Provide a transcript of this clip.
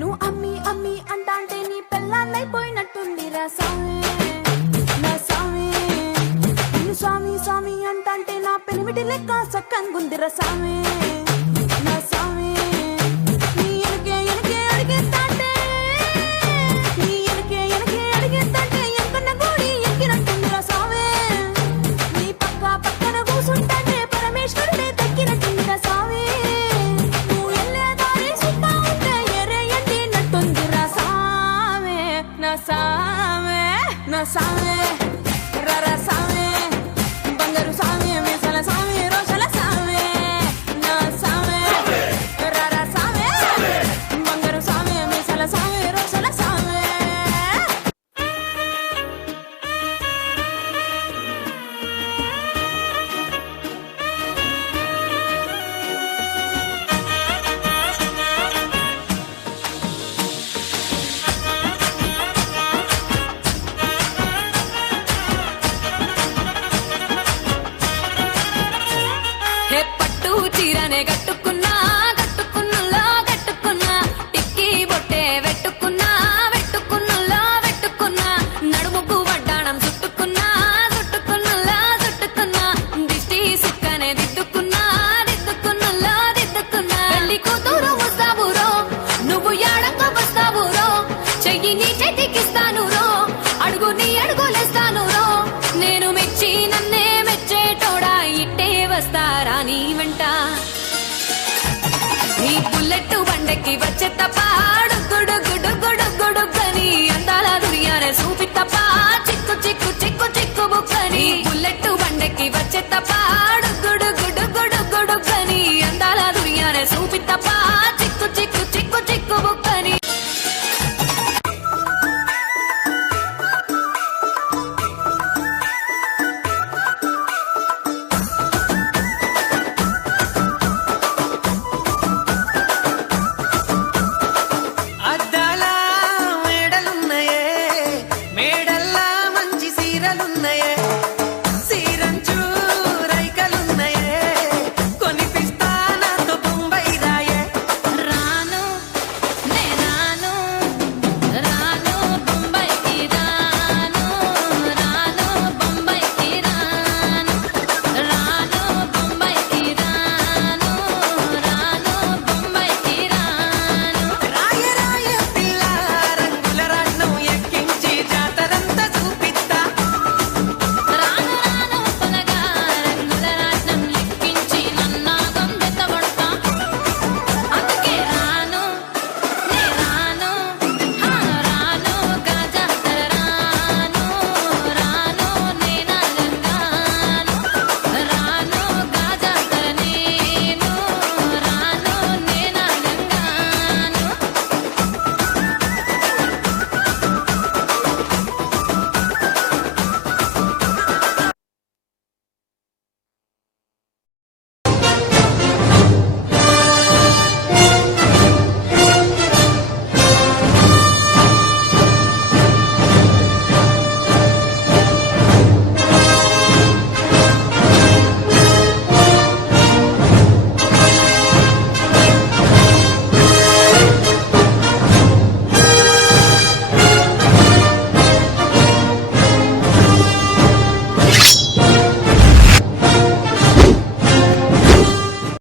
నువ్వు అమ్మి అమ్మి అంటాంటే నీ పెళ్ళాన్నైపోయినట్టుంది రా సామి నా సామి. నిన్ను స్వామి స్వామి అంటాంటే నా పెనిమిటి లెక్క సక్కంగుంది రా సామి నా సామి. నీ ఎనకే ఎనకే అడిగేస్తాంటే నీ ఎనకే ఎనకే అడిగేస్తాంటే ఎంకన్న గోడి ఎక్కినట్టుంది రా సామి. నీ పక్క పక్కన కూసుంటాంటే పరమేశ్వరుడే దక్కినట్టుంది రా సామి. నువ్వు వెళ్ళే దారి సుత్తా ఉంటే ఎరే ఎండినట్టుంది రా సామి నా సామి నా సామి. రరా సామి బంగారు సామి మీసల సామి రోషల సామి నా సామి. రరా సామి బంగారు సామి మీసల సామి రోషల సామి. హే పట్టు చీరనే కట్టుకున్నా కట్టుకున్నలో కట్టుకున్నా టిక్కీ బొట్టే వెట్టుకున్నా వెట్టుకున్నలో వెట్టుకున్నా నడుముకు వడ్డాణం చుట్టుకున్నా చుట్టుకున్నలో చుట్టుకున్నా దిష్టి సుక్కనే దిద్దుకున్నా దిద్దుకున్నలో దిద్దుకున్నా. పెళ్లి కూతురు ముస్తాబురో నువ్వు యాడంగా వస్తావురో చెయ్యి నీ చేతికిస్తాను రో అడుగు నీ అడుగులేస్తాను రో. నేను మెచ్చి నన్నే మెచ్చేటోడా ఇట్టే వస్తారా నీ వెంట. నీ బుల్లెట్ బండకి